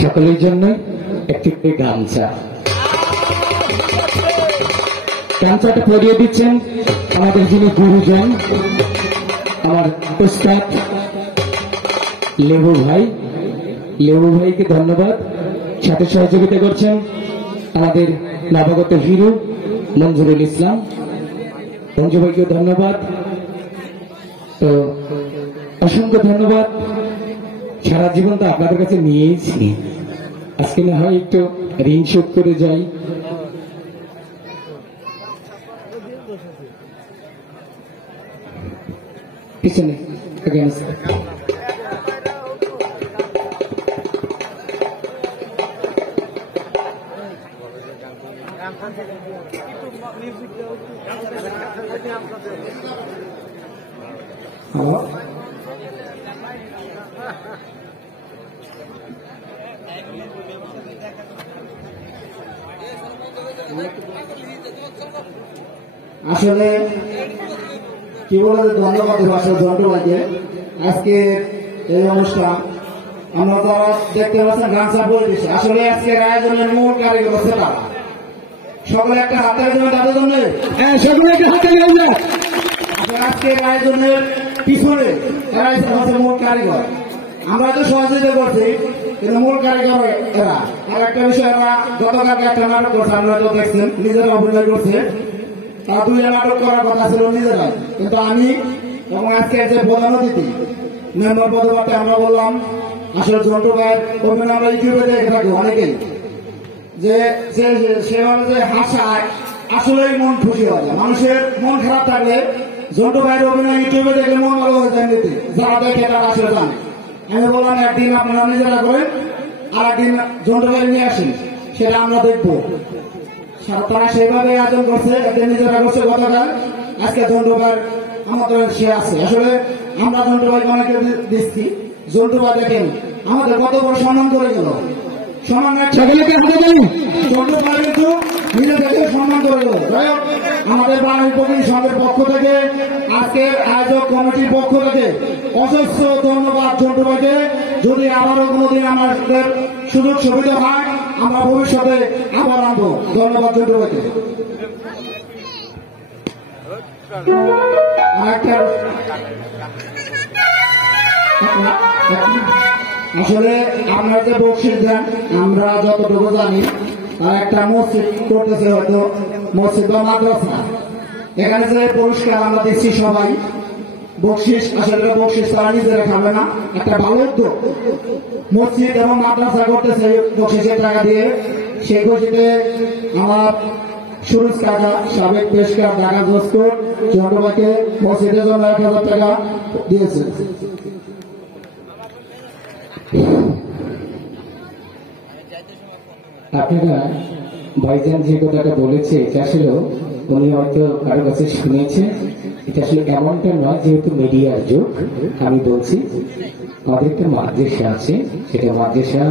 সকলের জন্য একটি গামছা গামছাটা পরিয়ে দিচ্ছেন আমাদের যিনি গুরুজন আমার উস্তাদ লেবু ভাইকে ধন্যবাদ। সাথে সহযোগিতা করছেন আমাদের নবাগত হিরো মঞ্জুরুল ইসলাম, মঞ্জু ভাইকে ধন্যবাদ। তো অসংখ্য ধন্যবাদ। সারা জীবন তো আপনাদের কাছে নিয়েছি, আজকে না হয় একটু ঋণ শোধ করে যাই। পিছনে আসলে কি বলে ধন্যবাদ আসলে জন্টু ভাইকে। আজকে এই অনুষ্ঠান আমরা তো দেখতে পাচ্ছেন গামছা বলে দিচ্ছে। আসলে আজকের আয়োজনের মূল কারিগর হচ্ছে তারা। সকলে একটা হাতে দেবেন তাদের জন্য, সকলে একটা হাতে দেবেন। আজকের আয়োজনের পিছনে তারা হচ্ছে মূল কারিগর। আমরা তো সহযোগিতা করছি, কিন্তু মূল কারিগর এরা। আর একটা বিষয়, এরা গতকালকে একটা নাটক করছে, আপনারা তো দেখছেন, নিজেরা অভিনয় করছে। তারা দুইটা নাটক করার কথা ছিল নিজেরাই, কিন্তু আমি এবং আজকে যে প্রধান অতিথি মেম্বার পদে আমরা বললাম আসলে জন্টু ভাইয়ের অভিনয় আমরা ইউটিউবে দেখে থাকি অনেকেই, যে সেভাবে যে হাসায় আসলেই মন খুশি হয়ে যায়। মানুষের মন খারাপ থাকলে জন্টু ভাইয়ের অভিনয় ইউটিউবে দেখলে মন ভালো হয়ে যায়। নিতে যারা দেখে তারা আসলে জানে। আমি বললাম একদিন আপনারা নিজেরা করেন, আর একদিন জন্টু ভাই নিয়ে আসেন, সেটা আমরা দেখবো। তারা সেইভাবে আয়োজন করছে, একদিন নিজেরা করছে গতকাল। আজকে জন্টু ভাই আমাদের সে আছে। আসলে আমরা জন্টু ভাই অনেকে দিচ্ছি। জন্টু ভাই দেখেন আমাদের কত বড় সম্মান করে গেল। সম্মান জন্টু ভাই কিন্তু নিজেদেরকে সম্মান করে গেল। যাই হোক, আমাদের বাঙালি প্রতিনিধি সংঘের পক্ষ থেকে, আজকের আয়োজক কমিটির পক্ষ থেকে অজস্র ধন্যবাদ জন্টু ভাইকে। যদি আবারও কোনোদিন আমাদের সুযোগ সুবিধা হয়, আমরা ভবিষ্যতে আবার আনবো। ধন্যবাদ জন্টু ভাইকে। আসলে আপনারা যে বকশিস দেন, আমরা যতটুকু জানি তারা একটা মসজিদ করতেছে, হয়তো মসজিদ বা মাদ্রাসা। এখানে যে পুরস্কার আমরা দিচ্ছি সবাই, বকশিস আসলে বকশিস তারা নিজেরা খাবে না, একটা ভালো উদ্যোগ। মসজিদ এবং মাদ্রাসা করতেছে বকশিসের টাকা দিয়ে। সেই খুশিতে আমার সুরজ কাকা, সাবেক পেশকার ঢাকা জজকোর্ট, জন্টু ভাইকে মসজিদের জন্য 1000 টাকা দিয়েছে। আপনারা ভাইজান যে কথাটা বলেছে, এটা আসলে উনি হয়তো কারো কাছে শুনেছে। এটা আসলে এমনটা নয়, যেহেতু মিডিয়ার যুগ। আমি বলছি আমাদের একটা মাদ্রাসা আছে, সেটা মাদ্রাসা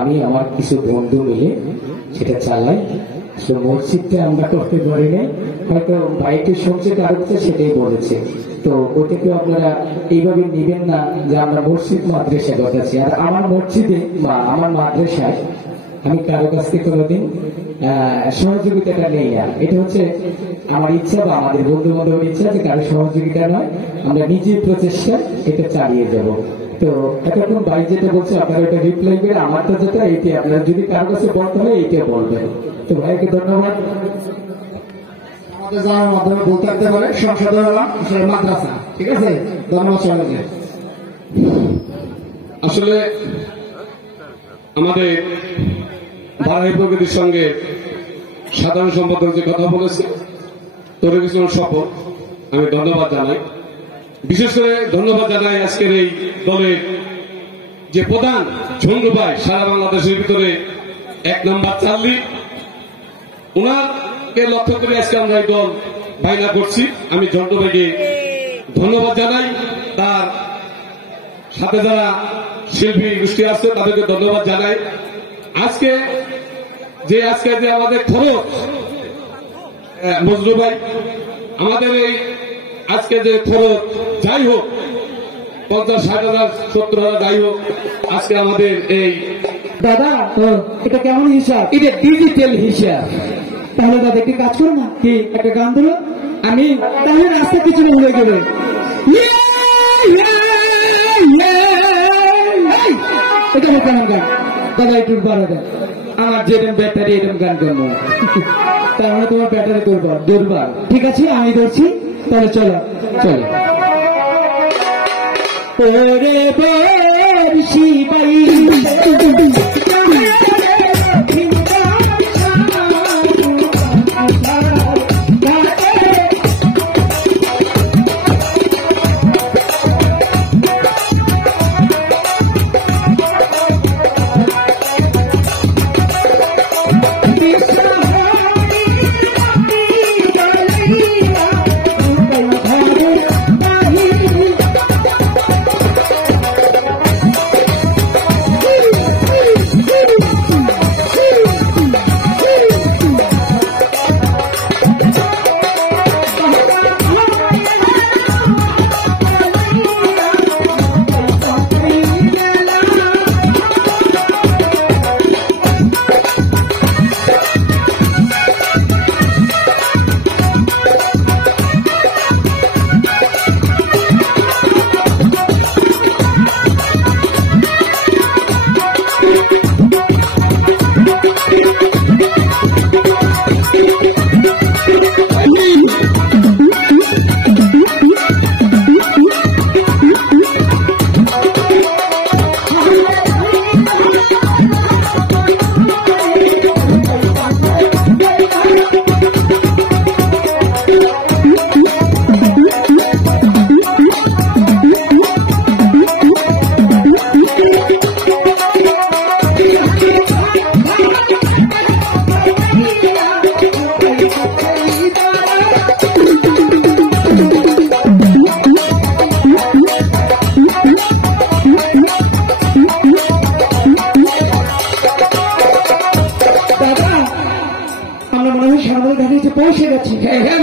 আমি আমার কিছু বন্ধু মিলে সেটা চালাই। আসলে মসজিদটা আমরা করতে পারি না, হয়তো ভাইকে শুনছে কারো কাছে, সেটাই বলেছে। তো ওটাকে আপনারা এইভাবে নিবেন না যে আমরা মসজিদ মাদ্রাসা করতেছি। আর আমার মসজিদে বা আমার মাদ্রাসায় আমি কারো কাছ থেকে কোনোদিন সহযোগিতাটা নেই না। এটা হচ্ছে আমার ইচ্ছা বা আমাদের বন্ধু বান্ধবের ইচ্ছা, যে কারো সহযোগিতা নয়, আমরা নিজের প্রচেষ্টা এটা চালিয়ে যাব। তো এতক্ষণ ভাই যেটা বলছে আপনারা এটা রিপ্লাই করে আমারটা যেটা, এইটা আপনারা যদি কারো কাছে বলতে হয় এইটা বলবেন। তো ভাইকে ধন্যবাদ। আমাদের যাওয়ার মাধ্যমে বলতে থাকতে পারে সংসদে হলাম মাদ্রাসা, ঠিক আছে। ধন্যবাদ সবাইকে। আসলে আমাদের বারাই প্রকৃতির সঙ্গে সাধারণ সম্পাদক যে কথা বলেছে, তোর কিছু শপথ আমি ধন্যবাদ জানাই। বিশেষ করে ধন্যবাদ জানাই আজকের এই দলের যে প্রধান ঝন্টু ভাই, সারা বাংলাদেশের ভিতরে 1 নম্বর চার্লি, ওনাকে লক্ষ্য করে আজকে আমরা এই দল বাইনা করছি। আমি ঝন্টু ভাইকে ধন্যবাদ জানাই। তার সাথে যারা শিল্পী গোষ্ঠী আছে তাদেরকে ধন্যবাদ জানাই। আজকে যে আমাদের খরচ মজরু ভাই, আমাদের এই আজকে যে খরচ, যাই হোক 50-60,000 70,000 যাই হোক, আজকে আমাদের এই দাদা এটা কেমন হিসাব? এটা ডিজিটাল হিসাব। তাহলে দাদা একটি কাজ করো না, কি একটা গান ধরো, আমি তাহলে রাস্তা কিছু হয়ে গেলে এটা কেমন গান? দাদা একটু বাড়া দেন। আমার যেরকম ব্যাটারি এরকম গান করবো। তার মানে তোমার ব্যাটারি দুর্বল। ঠিক আছে, আমি ধরছি, তাহলে চলো চলো। ওরে বর্ষি বাই আমরা মনে হয় সামনে দাঁড়িয়েছে, পৌঁছে গেছি। হ্যাঁ হ্যাঁ